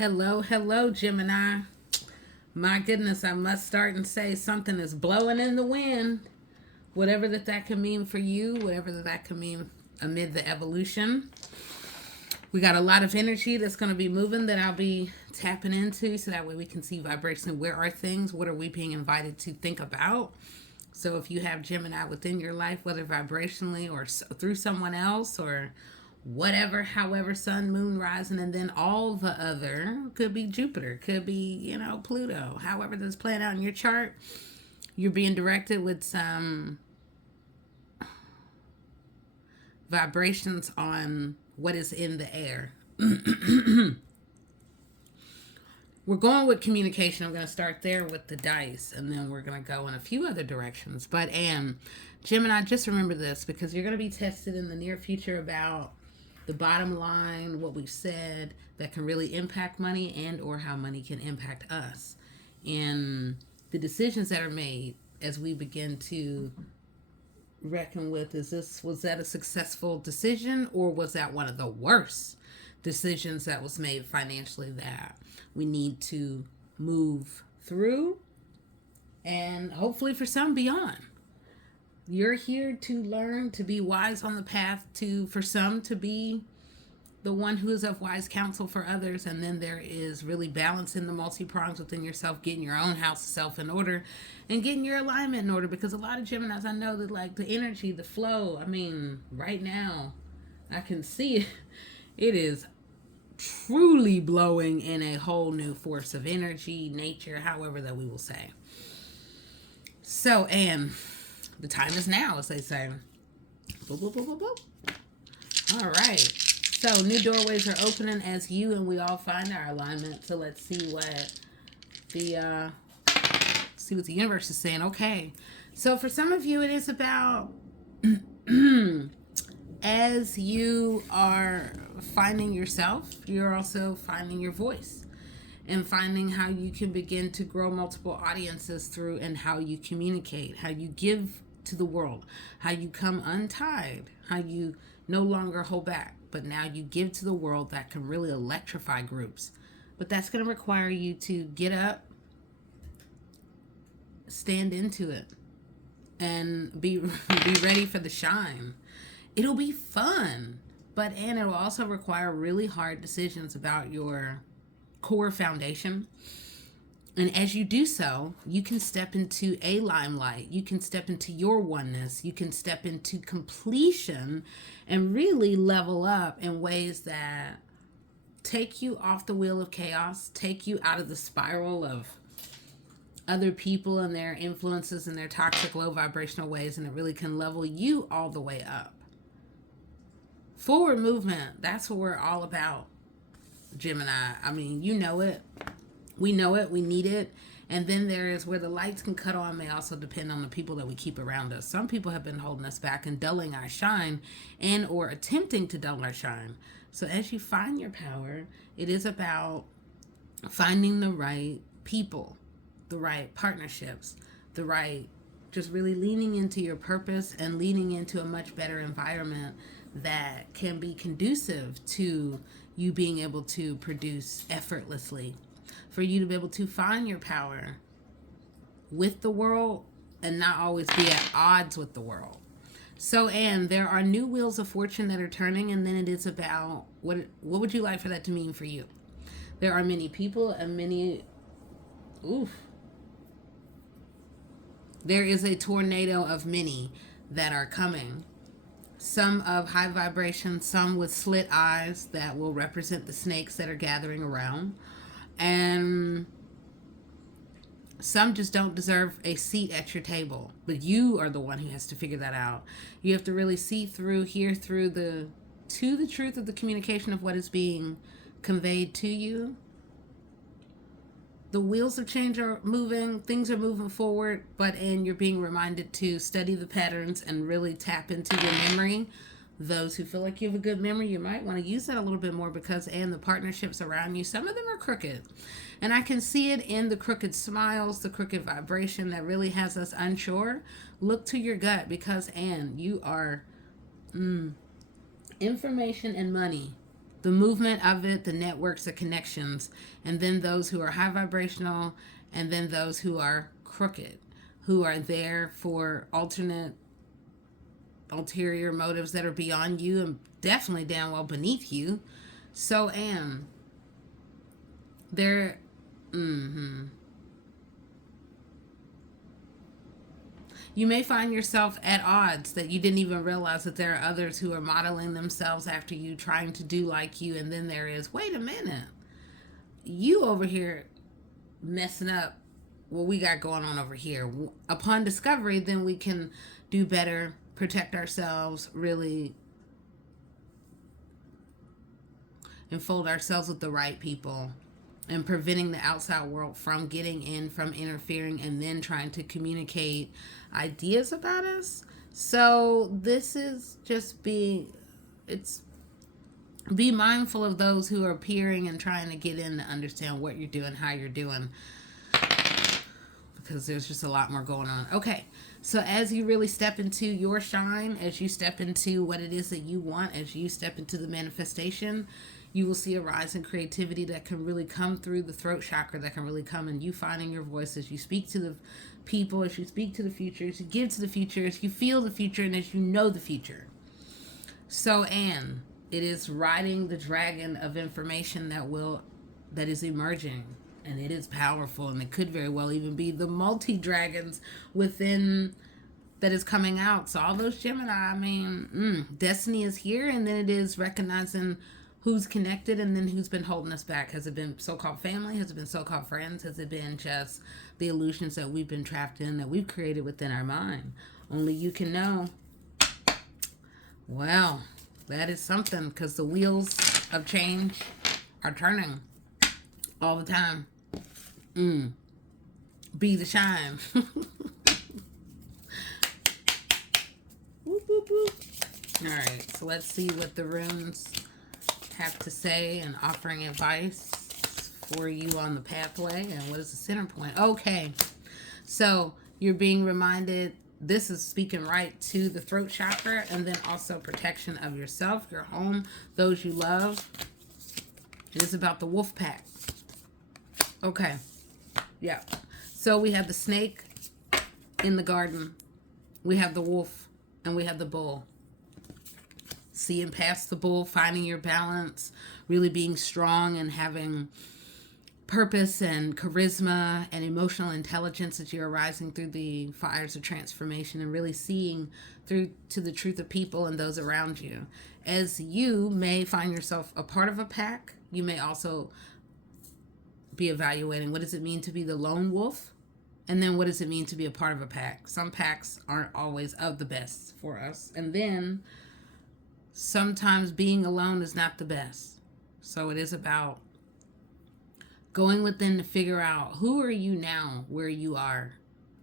Hello, hello, Gemini. My goodness, I must start and say something is blowing in the wind. Whatever that can mean for you, whatever that can mean amid the evolution. We got a lot of energy that's going to be moving that I'll be tapping into so that way we can see vibration. Where are things? What are we being invited to think about? So if you have Gemini within your life, whether vibrationally or through someone else or whatever, however, sun, moon, rising, and then all the other could be Jupiter, could be, Pluto, however that's playing out in your chart, you're being directed with some vibrations on what is in the air. We're going with communication. I'm going to start there with the dice, and then we're going to go in a few other directions. But, Gemini, just remember this, because you're going to be tested in the near future about the bottom line, what we've said that can really impact money and or how money can impact us. And the decisions that are made as we begin to reckon with, was that a successful decision, or was that one of the worst decisions that was made financially that we need to move through and hopefully for some beyond. You're here to learn, to be wise on the path, to for some to be the one who is of wise counsel for others. And then there is really balancing the multi-prongs within yourself, getting your own house self in order and getting your alignment in order. Because a lot of Geminis, I know that like the energy, the flow, right now I can see it. It is truly blowing in a whole new force of energy, nature, however that we will say. So, and the time is now, as they say. Boop, boop, boop, boop, boop. All right. So, new doorways are opening as you and we all find our alignment. So, let's see what the universe is saying. Okay. So, for some of you, it is about as you are finding yourself, you're also finding your voice and finding how you can begin to grow multiple audiences through and how you communicate, how you give to the world, how you come untied, how you no longer hold back, but now you give to the world that can really electrify groups. But that's going to require you to get up, stand into it, and be ready for the shine. It'll be fun, but it'll also require really hard decisions about your core foundation. And as you do so, you can step into a limelight. You can step into your oneness. You can step into completion and really level up in ways that take you off the wheel of chaos, take you out of the spiral of other people and their influences and their toxic, low vibrational ways, and it really can level you all the way up. Forward movement, that's what we're all about, Gemini. You know it. We know it. We need it. And then there is where the lights can cut on may also depend on the people that we keep around us. Some people have been holding us back and dulling our shine and or attempting to dull our shine. So as you find your power, it is about finding the right people, the right partnerships, the right, just really leaning into your purpose and leaning into a much better environment that can be conducive to you being able to produce effortlessly, for you to be able to find your power with the world and not always be at odds with the world. So, and there are new wheels of fortune that are turning, and then it is about what would you like for that to mean for you? There are many people and there is a tornado of many that are coming. Some of high vibration, some with slit eyes that will represent the snakes that are gathering around. And some just don't deserve a seat at your table. But you are the one who has to figure that out. You have to really see through, hear through the truth of the communication of what is being conveyed to you. The wheels of change are moving, things are moving forward, and you're being reminded to study the patterns and really tap into your memory. Those who feel like you have a good memory, you might want to use that a little bit more because, and the partnerships around you, some of them are crooked. And I can see it in the crooked smiles, the crooked vibration that really has us unsure. Look to your gut because, you are information and money the movement of it, the networks, the connections, and then those who are high vibrational, and then those who are crooked, who are there for ulterior motives that are beyond you and definitely down well beneath you. So, Anne, there, you may find yourself at odds that you didn't even realize that there are others who are modeling themselves after you, trying to do like you, and then there is, wait a minute, you over here messing up what we got going on over here. Upon discovery, then we can do better, protect ourselves, really enfold ourselves with the right people, and preventing the outside world from getting in, from interfering, and then trying to communicate ideas about us. So this is just be mindful of those who are peering and trying to get in to understand what you're doing, how you're doing, because there's just a lot more going on. Okay, so as you really step into your shine, as you step into what it is that you want, as you step into the manifestation, you will see a rise in creativity that can really come through the throat chakra, that can really come in you finding your voice as you speak to the people, as you speak to the future, as you give to the future, as you feel the future, and as you know the future. So, Anne, it is riding the dragon of information that is emerging, and it is powerful, and it could very well even be the multi-dragons within that is coming out. So all those Gemini, destiny is here, and then it is recognizing who's connected and then who's been holding us back. Has it been so-called family? Has it been so-called friends? Has it been just the illusions that we've been trapped in, that we've created within our mind? Only you can know. Well, that is something, because the wheels of change are turning all the time. Be the shine. Whoop, whoop, whoop. All right, so let's see what the runes have to say and offering advice for you on the pathway. And what is the center point? Okay, so you're being reminded, this is speaking right to the throat chakra, and then also protection of yourself, your home, those you love. It is about the wolf pack. Okay, yeah. So we have the snake in the garden, we have the wolf, and we have the bull. Seeing past the bull, finding your balance, really being strong and having purpose and charisma and emotional intelligence as you're rising through the fires of transformation, and really seeing through to the truth of people and those around you. As you may find yourself a part of a pack, you may also be evaluating, what does it mean to be the lone wolf? And then what does it mean to be a part of a pack? Some packs aren't always of the best for us. And then sometimes being alone is not the best. So it is about going within to figure out, who are you now where you are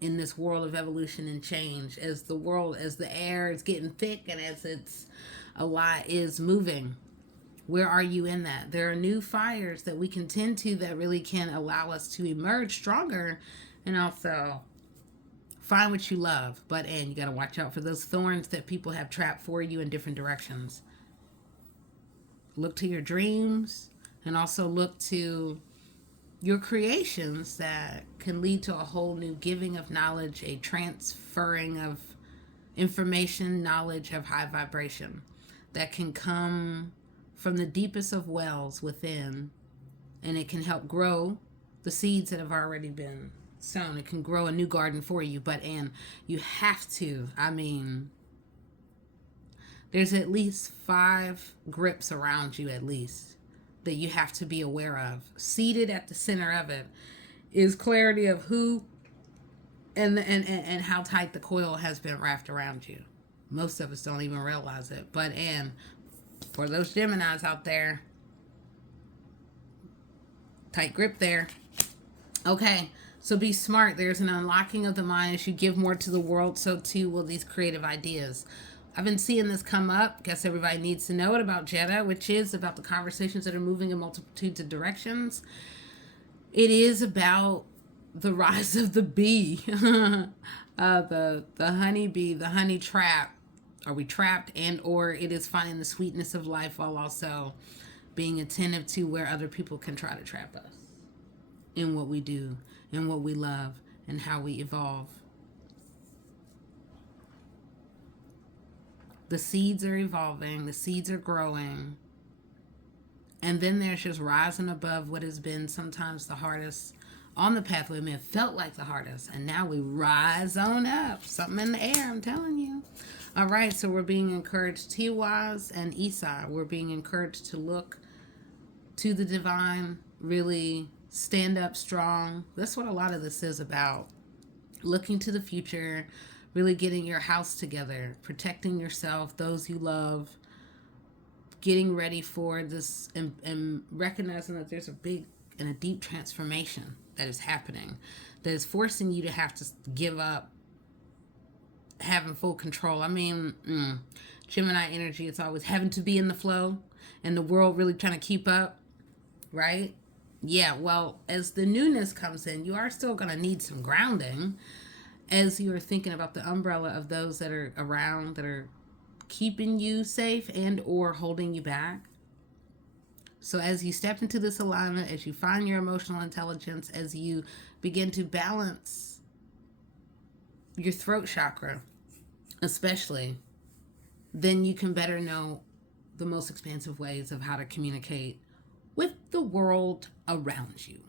in this world of evolution and change, as the air is getting thick and as it's a lot is moving. Where are you in that? There are new fires that we can tend to that really can allow us to emerge stronger, and also find what you love. And you got to watch out for those thorns that people have trapped for you in different directions. Look to your dreams, and also look to your creations that can lead to a whole new giving of knowledge, a transferring of information, knowledge of high vibration that can come from the deepest of wells within, and it can help grow the seeds that have already been sown. It can grow a new garden for you. And you have to, there's at least 5 grips around you, at least, that you have to be aware of. Seated at the center of it is clarity of who and how tight the coil has been wrapped around you. Most of us don't even realize it. And for those Geminis out there, tight grip there. Okay, so be smart. There's an unlocking of the mind. As you give more to the world, so too will these creative ideas. I've been seeing this come up. Guess everybody needs to know it about Jetta, which is about the conversations that are moving in multitudes of directions. It is about the rise of the bee, the honeybee, the honey trap. Are we trapped? And or it is finding the sweetness of life while also being attentive to where other people can try to trap us in what we do, in what we love, and how we evolve. The seeds are evolving, the seeds are growing, and then there's just rising above what has been sometimes the hardest on the pathway. It may have felt like the hardest, and now we rise on up. Something in the air, I'm telling you. All right, so we're being encouraged, T-Wise and Esai, we're being encouraged to look to the divine, really stand up strong. That's what a lot of this is about. Looking to the future, really getting your house together, protecting yourself, those you love, getting ready for this, and recognizing that there's a big and a deep transformation that is happening, that is forcing you to have to give up having full control. I mean, Gemini energy, it's always having to be in the flow and the world really trying to keep up, right? Yeah, well, as the newness comes in, you are still going to need some grounding as you are thinking about the umbrella of those that are around, that are keeping you safe and or holding you back. So as you step into this alignment, as you find your emotional intelligence, as you begin to balance your throat chakra, especially, then you can better know the most expansive ways of how to communicate with the world around you.